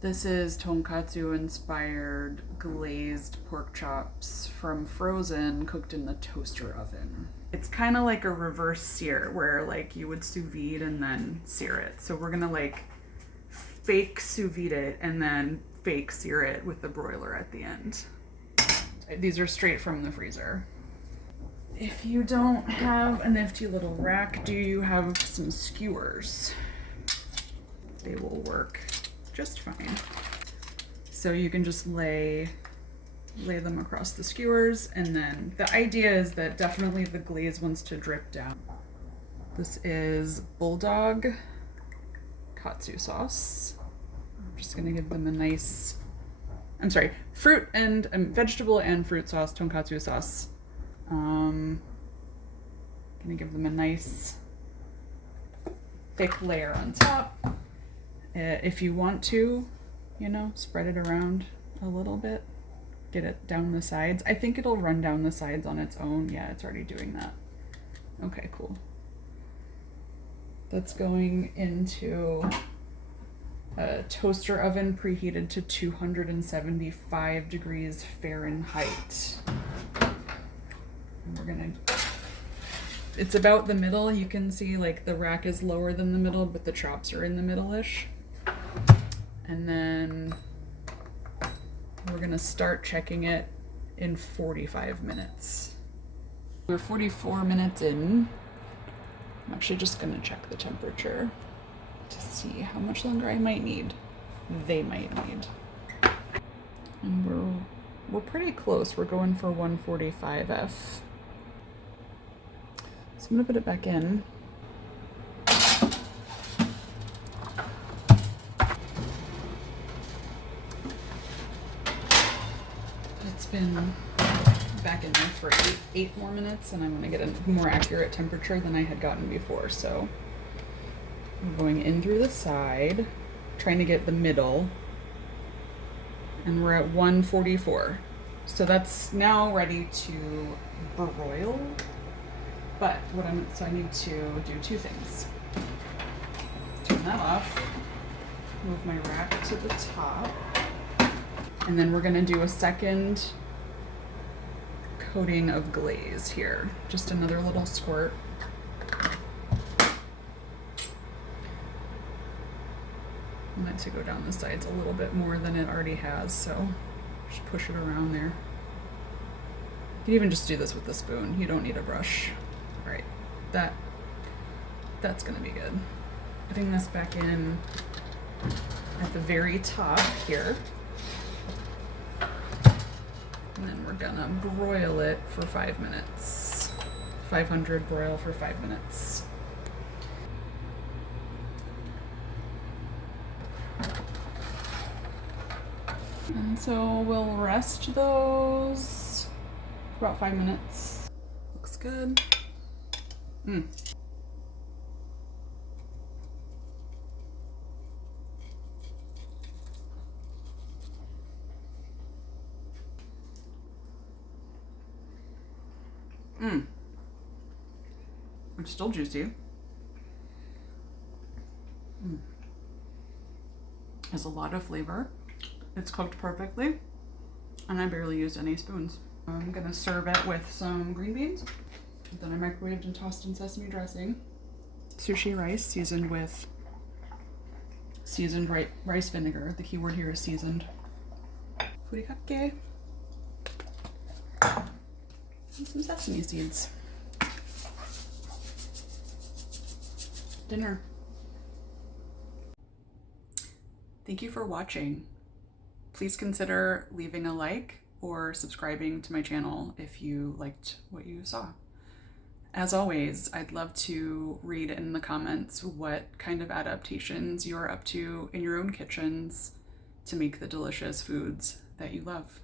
This is tonkatsu inspired glazed pork chops from frozen, cooked in the toaster oven. It's kind of like a reverse sear where like you would sous vide and then sear it. So we're gonna like fake sous vide it and then fake sear it with the broiler at the end. These are straight from the freezer. If you don't have a nifty little rack, do you have some skewers? They will work just fine. So you can just lay them across the skewers, and then the idea is that definitely the glaze wants to drip down. This is bulldog katsu sauce. I'm just gonna give them a nice, fruit and vegetable and fruit sauce, tonkatsu sauce. Gonna give them a nice thick layer on top. If you want to, spread it around a little bit, get it down the sides. I think it'll run down the sides on its own. Yeah, it's already doing that. Okay, cool. That's going into a toaster oven preheated to 275 degrees Fahrenheit. And it's about the middle. You can see like the rack is lower than the middle, but the chops are in the middle-ish. And then we're gonna start checking it in 45 minutes. We're 44 minutes in. I'm actually just gonna check the temperature to see how much longer I might need. They might need. And we're pretty close. We're going for 145F. So I'm gonna put it back in. It's been back in there for eight more minutes, and I'm gonna get a more accurate temperature than I had gotten before. So I'm going in through the side, trying to get the middle, and we're at 144. So that's now ready to broil. But so I need to do two things. Turn that off, move my rack to the top, and then we're gonna do a second coating of glaze here. Just another little squirt. I want it to go down the sides a little bit more than it already has, so just push it around there. You can even just do this with the spoon. You don't need a brush. All right, that's gonna be good. Putting this back in at the very top here. And then we're gonna broil it for 5 minutes. 500 broil for 5 minutes. And so we'll rest those for about 5 minutes. Looks good. It's still juicy. Has a lot of flavor. It's cooked perfectly, and I barely used any spoons. I'm gonna serve it with some green beans that I microwaved and tossed in sesame dressing. Sushi rice seasoned with seasoned rice vinegar. The key word here is seasoned. Furikake. And some sesame seeds. Dinner. Thank you for watching. Please consider leaving a like or subscribing to my channel if you liked what you saw. As always, I'd love to read in the comments what kind of adaptations you're up to in your own kitchens to make the delicious foods that you love.